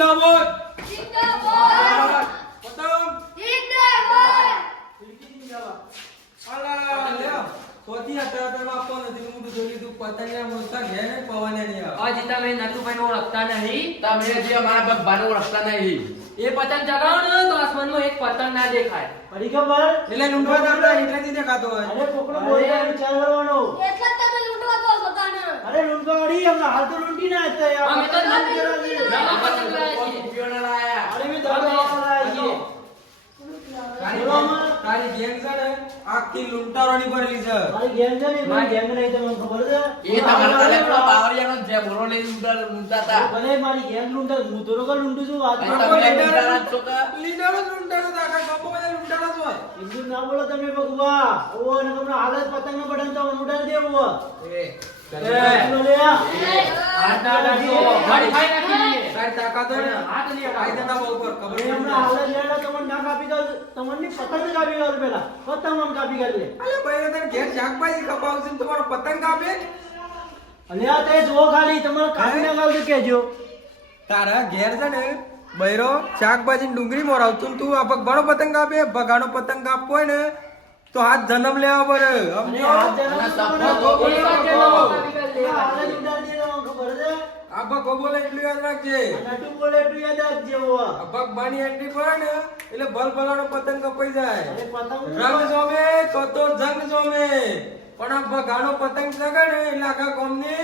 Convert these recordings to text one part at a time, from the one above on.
જિંદાબાદ. જિંદાબાદ. પતંગ જિંદાબાદ. અલા લે સોથી હતા તમે આપતો નથી. મોટું જોઈ લીધું પતંગિયા મોસ્તા ઘેર ને પવને નહીં આવે. હજી તમે નટુભાઈને ઓળખતા નહીં. તમે જે અમારા ભગવાન ઓળખતા નહીં. એ પતંગ ચગાવો ને તો આસમાનમાં એક પતંગ ના દેખાય. પડી ખબર? એટલે લૂંટવા દાદા એટલેથી દેખાતો હોય. અરે કોકડો બોલ્યા વિચાર કરવાનો. એટલે તમે લૂંટવા તો બધાને. અરે લૂંટવા અડી હમણાં હાલ તો લૂંટી ના હતા યાર. અમે તો દે. પતંગ લાયા છીએ. રૂપિયોના લાયા. અરે મેં દવા લાયા છીએ. તારી બોલો આમાં. તારી ગેંગ છે ને આખી લૂંટારોની ભરેલી છે. મારી ગેંગ છે ને મારી ગેંગ નહીં તમને ખબર છે? એ તમારા તાલે પેલો જે બોરો લઈને ઊંડા- ઊંડા ભલે મારી ગેંગ લૂંટે હું તો લોકો લૂંટું છું વાત તમે લૂંટારા છો કે? લીડરો લૂંટારો હતા, આખા બધા લૂંટારા જ હિન્દુ ના બોલો તમે ભગવા ઓ ને તમને હાલત પતંગ બટન તો ઉડાડી દેવું એ. હાથ ના અડાડશો. ગાડી ખાઈ નાખી હાથ નહીં ખબર. હાલત કાપી તમને પતંગ કાપી દઉં પેલા. પતંગ કાપી કરી લે અલે ભાઈ તને ઘેર શાકભાજી કપાવશે તમારો પતંગ કાપે? અને આ તે જો ખાલી તમારે કાપી ના કાપી કેજો તારા ઘેર છે ને બૈરો શાકભાજી ને ડુંગળી મોરાવતું તું આ ભગવાનો પતંગ આપે ભગાનો પતંગ આપવો હોય ને તો હાથ જન્મ લેવા પડે. છે આ ભગો બોલે એટલું યાદ રાખજે. નટુ બોલે એટલું યાદ રાખજે ઓવા. આ ભગ બાની એન્ટ્રી પડે ને એટલે ભલ ભલાનો પતંગ કપાઈ જાય. રંગ જોમે તો તો જંગ જોમે. પણ આ ભગાનો પતંગ ને એટલે આખા ગામની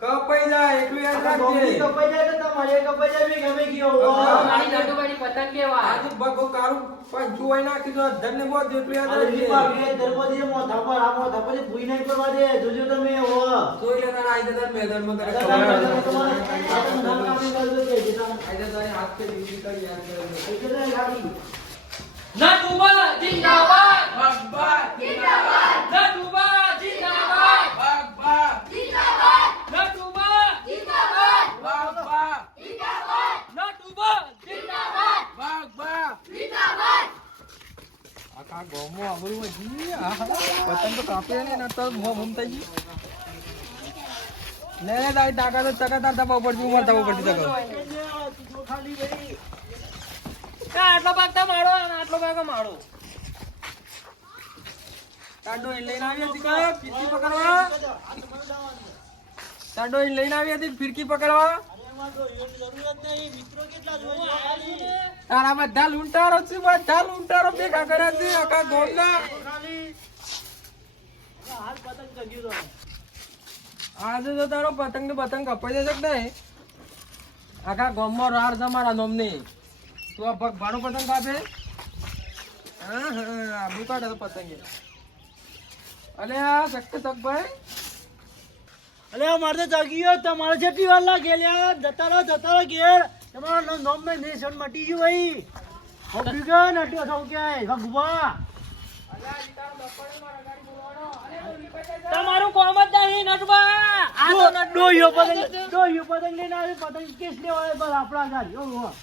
કપાઈ જાય એટલું યાદ રાખજે કપાઈ જાય તો તમારે કપાઈ જાય બી ગમે ગયો. મારી નટુભાઈની પતંગ કેવા આજે બકો કારું પણ જોઈ નાખી દો ધન્ય બહુ એટલું યાદ રાખજે દીપા વીએ દરવાજે મોઢા પર આ મો ધપર ભૂઈ નહીં કરવા દે જોજો તમે હોવા. જોઈ લે તારા આઈ જતા મેદાનમાં ધર્મ કરે. તમારે પતંગ ના કાપી કરજો કે જેતા. આઈ જતા હાથ કે ડિગ્રી કરી યાદ કરે. ના તો જિંદાબાદ ભગવાન જિંદાબાદ નટુભા જિંદાબાદ ભગવાન જિંદાબાદ નટુભા જિંદાબાદ ભગવાન નટુભા જિંદાબાદ ભગવાન જિંદાબાદ આખા ગામમાં આબરૂ વધી. આહા. પતંગ તો તો મોં લે લે તારી તાર ઉમર તપાવ પડતી તકો ખાલી ભાઈ. આટલો ભાગ તો મારો આટલો ભાગ મારો કાંડો એ લઈને આવી હતી કે ફિરકી પકડવા કાંડો એ લઈને આવી હતી ફિરકી પકડવા તો? તારા બધા લૂંટારો છે, બધા લૂંટારો ભેગા કર્યા છે, આખા ગામના ખાલી. હાલ પતંગ ચગ્યું તો. આજે તો તારો પતંગ ને પતંગ કપાઈ જશે નહીં? આખા ગામમાં રાર છે મારા નામની. તું આ ભગવાનો પતંગ કાપે? હા હા આબુ કાઢે પતંગ. અલે આ શક્તિ તકભાઈ અલે મારે તો જાગી ગયો તમારે જેટલી વાર લાગે લ્યા જતા રહો જતા રહો ઘેર. તમારો નોમ મેં નિશાન મટી ગયું ભાઈ. હબી ગયો નટ્યો કે ભગવા તમારું કોમ જ નહીં નટવા. આ તો ડોયો પતંગ ડોયો પતંગ લઈને આવે પતંગ કેસ લેવા આવે બસ આપણા ગાડી ઓ વાહ.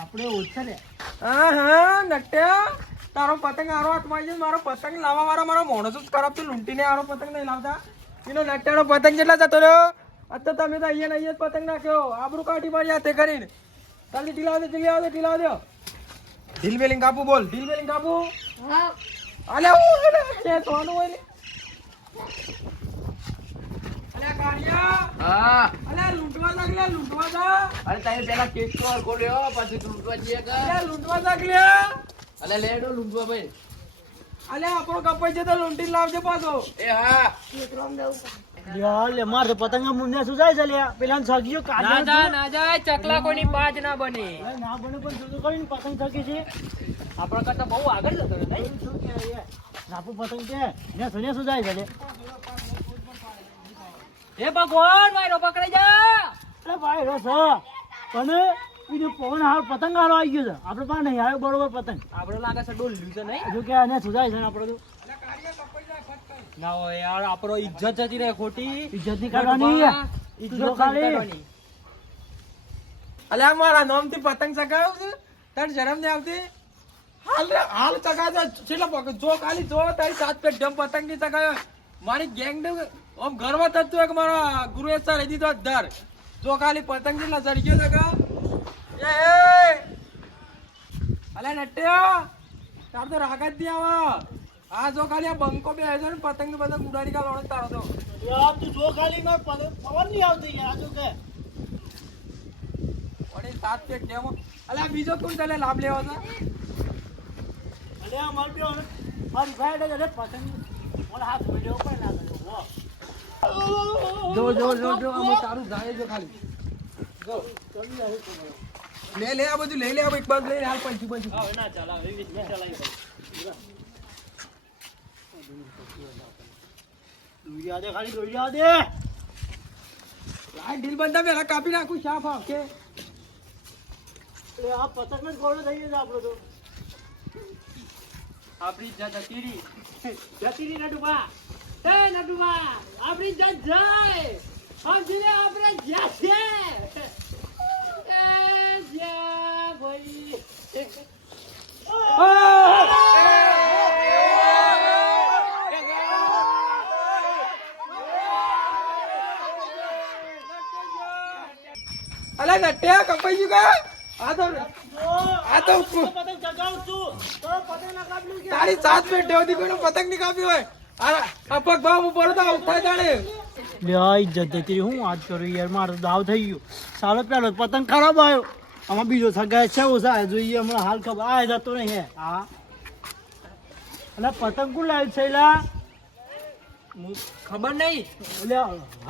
આપણે ઓછા લે હા હા નટ્યા તારો પતંગ આરો હાથમાં આવી મારો પતંગ લાવવા વાળો મારો મોણસ જ ખરાબ તું લૂંટીને આરો પતંગ નહીં લાવતા. એનો નટ્યાનો પતંગ કેટલા જતો રહ્યો? અત્યારે તમે તો અહીંયા અહીંયા જ પતંગ નાખ્યો. આબરૂ કાઢી પાડી તે કરીને. ચાલતી ઢીલા દે ઢીલા દે ઢીલા દે ઢીલ બેલિંગ કાપુ બોલ ઢીલ બેલિંગ કાપુ? હા. અલે હું અલે કે સોનું હોય ને. અલે કાળિયા. હા. અલે લૂંટવા લાગલે લૂંટવા જા અરે તમે પેલા કેક તો ખોલ્યો પછી લૂંટવા જઈએ કે અલે લૂંટવા લાગલે અલે લેડો લૂંટવા ભાઈ. અલે આપણો કપાઈ છે તો લૂંટી લાવજે પાછો. એ હા. યાર લે માર તો પતંગ મુન્ને શું જાય છે લ્યા પેલા સગીયો ના ના જાય ચકલા કોની બાજ ના બને. ના બને પણ કરીને પતંગ થકી છે. આપણા કરતા બહુ આગળ જતો રહ્યો નહીં? શું કે યાર નાપુ પતંગ કે ને સુને શું જાય છે એ ભગવાન વાયરો પકડાઈ જા! અરે ભાઈ રસ પણ એને પવન હાર પતંગ હારો આવી ગયો છે. આપણે પાસે નહીં આવ્યો બરોબર પતંગ. આપણે લાગે છે ડોલ્યું છે નહીં? જો કે આને સુધાય છે ને આપણે તો? ના હોય યાર આપણો ઇજ્જત જતી રહે ખોટી. ઇજ્જતની કરવાની ઇજ્જત ખાલી. કાઢવાની. અલે આ મારા નામથી પતંગ ચગાવ્યો છે. તને શરમ નહીં આવતી? હાલ હાલ ચગાવ્યો. છેલ્લા જો ખાલી જો તારી સાત પેટ ડમ પતંગની ચગાવ્યો મારી ગેંગ ને આમ ગર્વ થતું કે મારા ગુરુએ સર દીધો દર. જો ખાલી પતંગ જેટલા સળગ્યો છે કે એ. અલે નટ્યો તાર તો રાગ જ નહીં આવે. હા જો ખાલી આ બંકો બે છે ને પતંગ બધા પતંગ કાલ કાઢવાનો તારો તો. યાર તું જો ખાલી પતંગ ખબર નહીં આવતી યાર શું કે સાત પેટ ડેમો અલે બીજો કોણ તને લાભ લેવા આ માર બે મારી સાઈડ જ અરે પતંગ મને હાથ મળ્યો પણ ના કર્યો. હો જો જો જો તારું જાય છે ખાલી. જો. લે લે આ બધું લઈ લે આ એક બાજુ લઈ હાલ હવે ના ચાલે મિનિટ ચલાવી. દોડ્યા દે ખાલી દોડ્યા દે. આ ઢીલ બંધા પેલા કાપી નાખું શાફ આવશે. આ પતંગ જ ગોળો થઈ જશે આપણો તો. આપણી જાત જતી જતીરી નટુભા એ નટુભા આપણી જાત જાય. સમજીને આપણે જ્યાં છે. એ જ્યાં ભાઈ. અલે, નટ્યા કપાઈ ગયું કા? આ તો આ તો તારી સાત પેટ ડેવતી કોઈનો પતંગ નહીં કાપી હોય. આ આ પગ ભાવ ઉપર તો ઉઠાય થાય તાણે લે ઇજ્જત જતી હું આજ કરું યાર? મારો દાવ થઈ ગયો. સાલો પેલો પતંગ ખરાબ આવ્યો. આમાં બીજો સગાય છે ઓછા જોઈએ હમણાં હાલ ખબર. આ જતો નહીં હે હા અને પતંગ કોણ લાવ્યું છે એલા ખબર નહીં. એટલે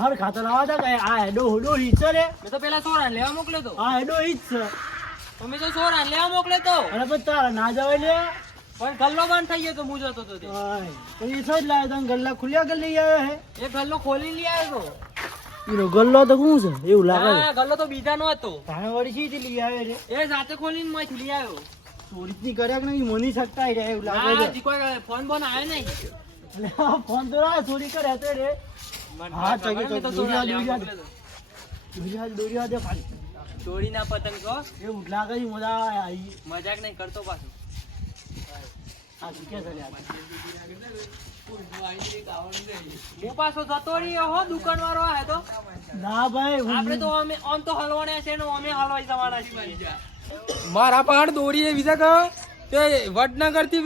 હર ખાતર આવા હતા કે આ એડો હોડો હિચ છે તો પેલા સોરા લેવા મોકલ્યો તો. આ હેડો હિચ છે અમે તો સોરા લેવા મોકલે તો. પછી તારા ના જવાય લે પણ ગલ્લો બંધ થઈ ગયો તો હું જતો તો? તે. તો એ જ લાવ્યો તને ગલ્લા ખુલ્યા આવ્યો હે. એ ગલ્લો ખોલી લઈ આવ્યો એનો ગલ્લો તો શું છે? એવું લાગે હા, ગલ્લો તો બીજાનો હતો. તાણે વળી લઈ આવ્યો રે એ જાતે ખોલીને માંથી લઈ આવ્યો. ચોરીની કર્યા કે નહીં? મની શકતા રે એવું લાગે છે. કોઈ ફોન બોન આવ્યો નહીં. ફોન તો ના ચોરી કરે તો રે. હા, ચગે, તો દોર્યા દોર્યા દે ખાલી. તો. દોરીના પતંગ તો એ ઉઠલા કઈ મજા આવી મજાક નહીં કરતો પાછું. આ શું કે છે આ? હું પાછો જતો રહ્યો હો દુકાન વાળો તો. ના ભાઈ આપણે તો અમે આમ તો હલવાના છે ને અમે હલવાઈ જવાના છીએ. મારા પાડ દોરી એ બીજા કા તે વડનગરથી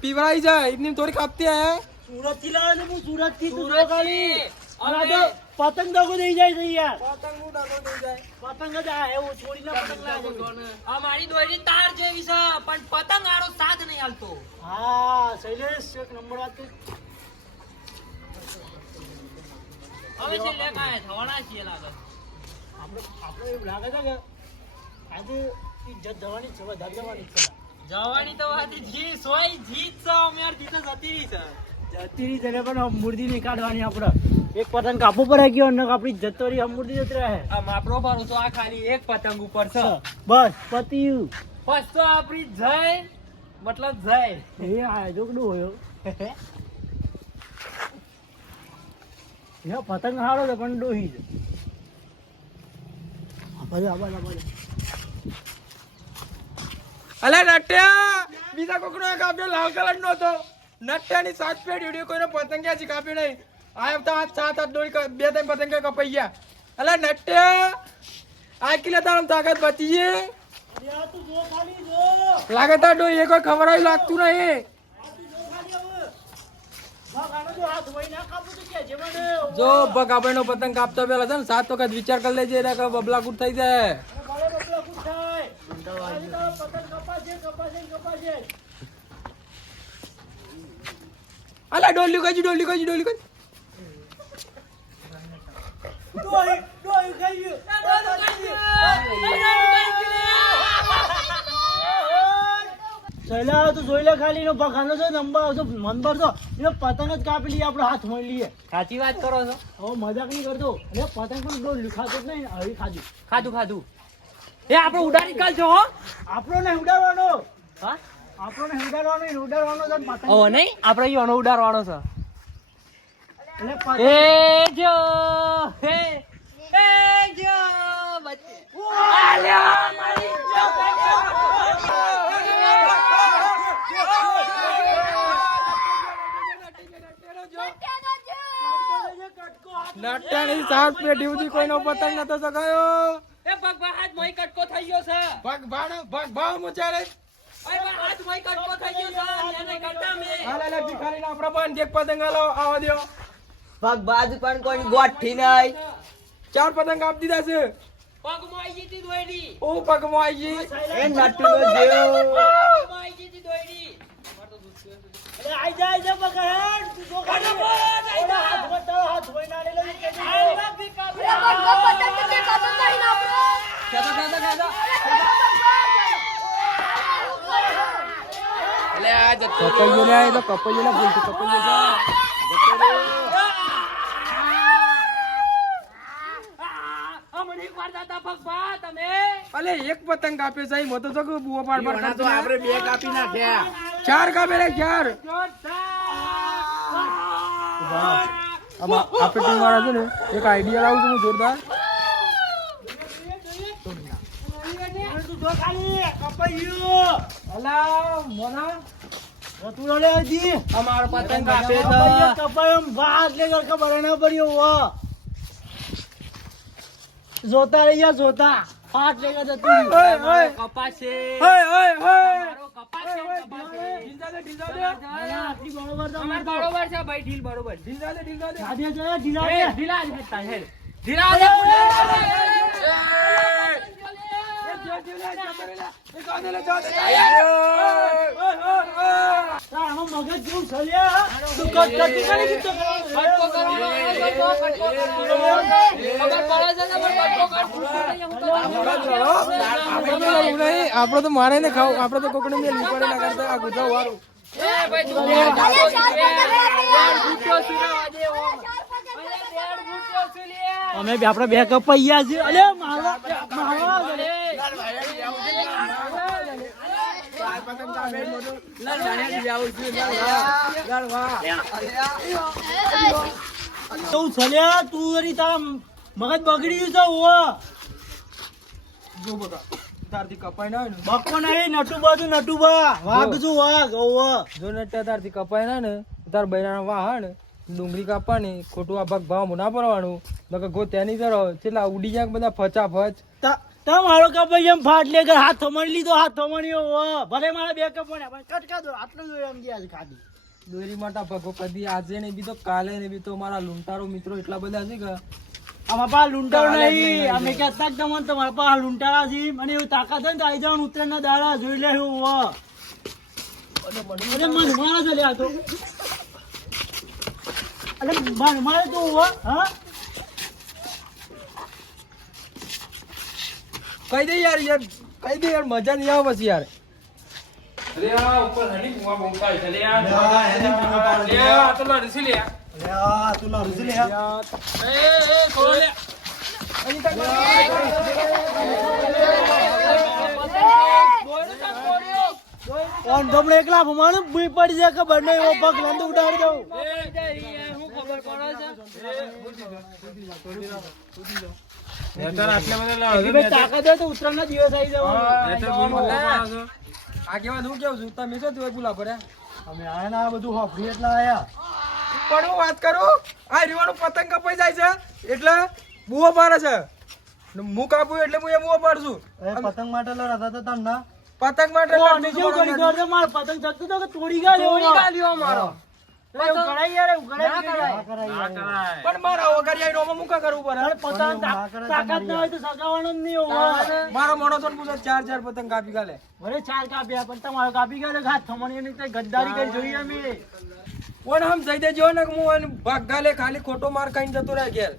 પીવરાઈ જાય એમની થોડી કાપતી હે. સુરતથી લાવે હું સુરતથી સુરત. ખાલી. અને આ અમે- તો પતંગ દગો દઈ જાય છે યાર. પતંગનું ડગો દઈ જાય. પતંગ જ આ એવું છોડીને પતંગ લાગે આ મારી દોરી તાર જેવી છે પણ પતંગ આરો સાથ નહીં હાલતો હા શૈલેષ એક નંબર વાત હવે હવે લે કાય થવાના છીએ લાગે. આપણે આપણે એવું લાગે છે કે આજે ઇજ્જત જવાની છે વધારે જવાની છે. જવાની તો વાત જી સોય જીત છે અમે યાર જીત જતી રહી છે. જતી રહી છે પણ મૂર્તિ નહીં કાઢવાની આપણે. એક પતંગ કાપવું પડે ગયો અને આપણી જતો રહી અમૂર્તિ જતી રહે. આ માપરો ભરોસો આ ખાલી એક પતંગ ઉપર છે. બસ પત્યું. બસ તો આપણી જય મતલબ જય. એ આ જોકડું હોયો. એ પતંગ હારો છે પણ ડોહી છે. આ બાજુ, આ બાજુ, આ બાજુ. અલે નટ્યા! બીજા કોકનો એક કાપ્યો લાલ કલર નો હતો. નટ્યાની સાત પેટ વીડિયો કોઈનો પતંગ્યા છે કાપ્યો નહીં આ તો આજ સાત આઠ દોરી બે ત્રણ પતંગ કપાઈ ગયા. અલા નટ્યા આ કિલો તારમ તાકાત લાગે તાર ડોઈ એ કોઈ ખબર લાગતું નહીં. જો બગાભાઈ નો પતંગ કાપતો પેલા છે ને, સાત વખત વિચાર કરી લેજે એટલે કે થઈ જાય. બબલા કપાશે કપાશે કપાશે અલા ડોલી કજી ડોલ્યું કજી ડોલી કજી ડોહી ખાલી એનો પખાનો છે નંબર આવતો નંબર પતંગ જ કાપી લઈએ આપણો હાથ મળી લઈએ સાચી વાત કરો છો હવે મજાક નહીં કરતો એટલે પતંગ પણ બહુ લુખાતો નહીં હવે ખાધું ખાધું ખાધું એ આપણે ઉડાડી કાઢજો હો આપણો ને ઉડાડવાનો હા આપણો ને ઉડાડવાનો નહીં આપણે ઈવાનો ઉડાડવાનો છે એ જો હે એ જો બચ્ચે. આલ્યા મારી જો નટ્યાની સાત પેઢી સુધી કોઈનો પતંગ નતો સગાયો. એ ભગવા હાથ મોય કટકો થઈ ગયો છે. ભગ ભાણ ભગ ભાવ મુચારે હાથ મોય કટકો થઈ ગયો છે. એને કરતા મે હાલે એક પતંગ હાલો આવા દ્યો. પગ બાજુ પણ કોઈ ગોઠી નહીં. ચાર પતંગ આપી દીધા છે. પગ મોય જીતી દોયડી. ઓ પગ મોઈજી એ નટુ જેવ. પગ મોય જીતી દોયડી. અરે આઈ જા આઈ જા તું કાઢો હાથ બતાવો હાથ ના કે પતંગ નહીં ના એટલે આ જતો તો ભગવા તમે અલે એક પતંગ કાપે છે મો તો જગ બુઓ પાડ પાડ તો આપણે બે કાપી નાખ્યા ચાર કાપે રે ચાર આપણે ટીમ વાળા છે ને એક આઈડિયા લાવું છું જોરદાર તું જો ખાલી કપાયું અલા મોના તું લે હજી અમારો પતંગ કાપે કપાયું કપાયું વાત લે ખબર ના પડ્યો જોતા રહ્યા જોતા ફાટ લે કર તું ઓય ઓય કપાસે ઓય ઓય ઓય મારો કપાસે કપાસે ઢીલ દે ઢીલ દે આટલી બરોબર તો અમાર બરોબર છે ભાઈ ઢીલ બરોબર ઢીલ દે ઢીલ દે આધે જાય ઢીલા ઢીલા જ હેતા હે ઢીલા જ તારામાં મગજ જેવું છલ્યા તું કટ કરી દીધો કટકો કરવાનો કટકો કટકો કરવાનો ખબર પડે છે ને આપડે તો મારે ને ખાવ આપડે તો કોકડી મેં પડે ના કરતા આ ગુજરાત વાળું. અમે આપડે બે કપ અરે ચાર પતંગ લે. દેડ ગુચ્ચો સુરાવા દે ઓમ અરે દેડ ગુચ્ચો સુલિયા અમે બે આપણે બે કપાઈયા છે અલે મારો મારો તું તારા મગજ બગડી ગયું છે ઓવા જો બકા તારથી કપાઈ ના બકો નહીં નટુબા તું નટુબા વાઘ છું વાઘ જો નટ્યા તારથી કપાઈ ના ને તાર બૈરાના ને ડુંગળી કાપવાની ખોટું આ ભાગ ભાવ ના પડવાનું નકર ગો તેની તરો છેલ્લા ઉડી જાય બધા ફચા ફચ તા તા મારો કપાઈ જેમ ફાટ લે કર હાથ થમણ લીધો હાથ ઓવા ભલે મારા બે કપણ્યા પણ કટકા દો આટલું જોયું એમ ગયા છે ખાધી દોરી માટા ભગો કદી આજે ને બી તો કાલે ને બી તો મારા લુંટારો મિત્રો એટલા બધા છે કે આમાં પા લુંટારો નહીં. અમે કહેતા તમને તમારા પા લુંટારા છે. મને એવું તાકાત હોય ને તો આવી જવાનું ઉત્તરાયણના દાડા જોઈ લે હું અરે મન મારા જ લે આ તો. અરે મન મારે તો હા? કહી દે યાર યાર કહી દે યાર મજા નહીં આવે પછી યાર. અરે આ તું બોંકા છે. લે. આ. હજી તક ઓન તમને એકલા ભમાણું ભૂઈ પડી જાય ખબર નહીં એવો પગ લંડુ ઉડાડી દઉં ભાઈ તાકાત હોય તો ઉત્તરાયણના દિવસ આવી જવાનું આ કેવા હું કેવું છું તમે શું તું ભૂલા પડ્યા અમે આયા પણ હું વાત કરું? આ રીવાનો પતંગ કપાઈ જાય છે એટલે બુઓ પાડે છે. હું કાપું એટલે હું એ બુઓ પાડશું પતંગ માટે લડતા તો તમને. પતંગ માટે માર પતંગ તો તોડી ગયા તોડી અમારો. એવું કરાય યાર એવું કરાય. ના કરાય. ના કરાય. યાર. પણ મારા વગર યાર એમાં કરવું પડે? પતંગ તાકાત ના હોય તો સગાવાનો જ નહીં હોવો. મારો માણસો પૂછે ચાર ચાર પતંગ કાપી કાલે. ભલે ચાર કાપ્યા પણ તમારો કાપી ગયો ઘાત થમણીઓ ની ગદ્દારી કરી જોઈએ અમે. પણ આમ જઈ દેજો ને હું ભાગ ગાલે ખાલી ખોટો માર ખાઈને જતો રહે ઘેર.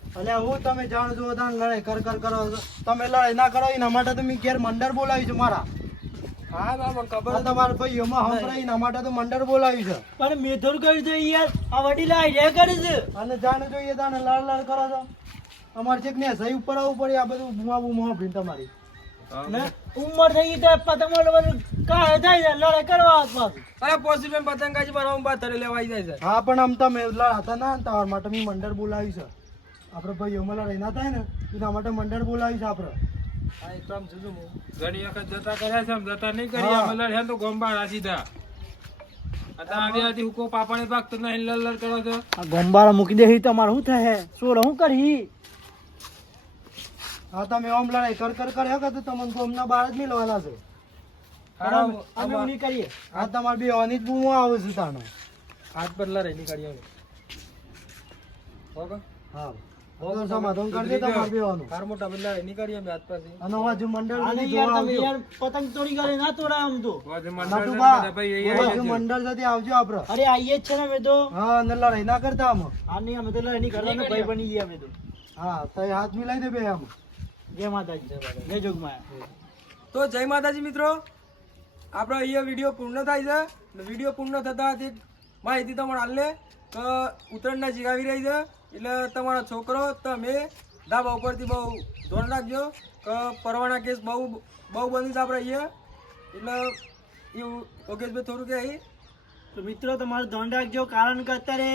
હું તમે જાણ છો તાન લડાઈ કર કર કરો. તમે લડાઈ ના કરો એના માટે તો મેં ઘેર મંડળ બોલાવી છું મારા. હા બા ખબર આ તમારા ભાઈઓમાં હંભળાય એના માટે તો મંડળ બોલાવી છે. પણ મેં કર્યું છે યાર આ વડીલા આઈડિયા કરી છે. અને જાણે જોઈએ તાને લાડ લાડ કરો છો. અમારે છેક ને સહી ઉપર આવવું પડે આ બધું બુમા બુમા ભીન તમારી. ને ઉંમર થઈ ગઈ તો પતંગ લેવાનું કાય થાય છે લડાઈ કરવા પાછું અરે પોસિબલ પતંગ કાજી મારા બાદ તરે લેવા જાય છે. હા પણ આમ તમે લડાતા ના ને તમારા માટે મેં મંડળ બોલાવ્યું છે. આપણે ભાઈઓમાં લડાઈ ના થાય ને એના માટે મંડળ બોલાવી છે આપણે. હા એક તો આમ જોજો હું ઘણી વખત જતા કર્યા છે આમ જતા નહીં કર્યા. અમે લડ્યા તો ગોંબાળા સીધા. અત્યારે આવી હતી હુકો પાપાને ભાગ તો નહીં લડ લડ કરો છો. આ ગોંબાળા મૂકી દે તમારે શું થાય? શું કરી? હા તમે ઓમ લડાઈ કર કર કર કે તો તમને ગોમના બાર જ મિલવાના છે? અમે નહીં કરીએ. આ તમારે બે ઓની જ હું આવે છું તાનો હાથ પર લડાઈ નીકળીએ હવે. હા. સમાધાન કરી દે તમારે બે ઓનું મોટા બદલા નીકળીએ અમે પાસે અને બાજુ મંડળ અને યાર તમે યાર પતંગ ચોરી કરે ના તોડાય આમ તો. બાજુ મંડળ છે ને નટુભા, બધા ભાઈ અહીંયા બાજુ આવી જજો. મંડળ સાથે આવજો આપડે. અરે આઈએ છે ને અમે તો. હા અને લડાઈ ના કરતા આમ. હા અમે તો લડાઈ નહીં કરતા ને ભાઈ બની ગયા અમે તો. હા તો હાથ મિલાઈ દે બે આમ. જય માતાજી. જય જોગમાયા. તો જય માતાજી મિત્રો. આપણો અહીંયા વીડિયો પૂર્ણ થાય છે. વીડિયો પૂર્ણ થતા માહિતી તમારે હાલ લે ઉત્તરાયણ નજીક આવી રહી છે. એટલે તમારો છોકરો તમે ધાબા ઉપરથી બહુ ધોરણ રાખજો કે પરવાના કેસ બહુ બહુ બંધ છે. આપણે અહીંયા એટલે એવું યોગેશભાઈ થોડું કે તો મિત્રો તમારે ધ્યાન રાખજો કારણ કે અત્યારે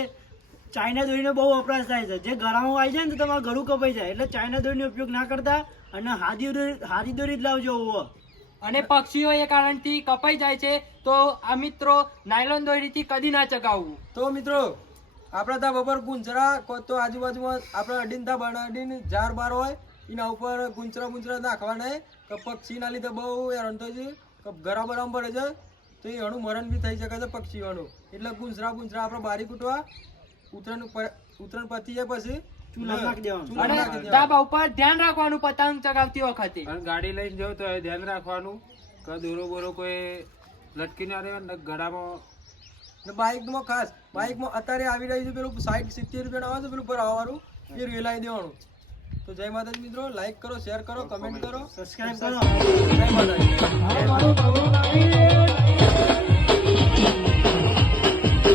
ચાઇના દોરીનો બહુ વપરાશ થાય છે. જે ગળામાં આવી જાય ને તો તમારું ગળું કપાઈ જાય. એટલે ચાઇના દોરીનો ઉપયોગ ના કરતા અને હાદી દોરી હાદી દોરી જ લાવજો હોવો અને પક્ષીઓ એ કારણથી કપાઈ જાય છે. તો આ મિત્રો નાયલોન દોરીથી કદી ના ચગાવવું. તો મિત્રો આપણા ત્યાં બપોર ગુંજરા કો તો આજુબાજુમાં આપણે અડીને ત્યાં બનાડીને ઝાર બાર હોય એના ઉપર ગુંચરા ગુંચરા નાખવા નહીં કે પક્ષીના લીધે બહુ હેરાન થાય છે કે ગરા બરામ પડે છે. તો એ ઘણું મરણ બી થઈ શકે છે પક્ષીઓનું એટલે ગુંજરા ગુંજરા આપણે બારી કૂટવા ઉત્તરાયણ પર ઉત્તરાયણ પતી જાય પછી ઉપર ધ્યાન રાખવાનું પતંગ ચગાવતી વખતે. અને ગાડી લઈને જવું તો એ ધ્યાન રાખવાનું કે દોરો બોરો કોઈ લટકી ના રહે ગળામાં ને બાઇકમાં ખાસ બાઇકમાં અત્યારે આવી રહ્યું છે પેલું સાઈઠ સિત્તેર રૂપિયા આવે છે પેલું પર આવવાનું એ રેલાઈ દેવાનું. તો જય માતાજી મિત્રો લાઈક કરો શેર કરો કમેન્ટ કરો. સબસ્ક્રાઈબ કરો. જય માતાજી.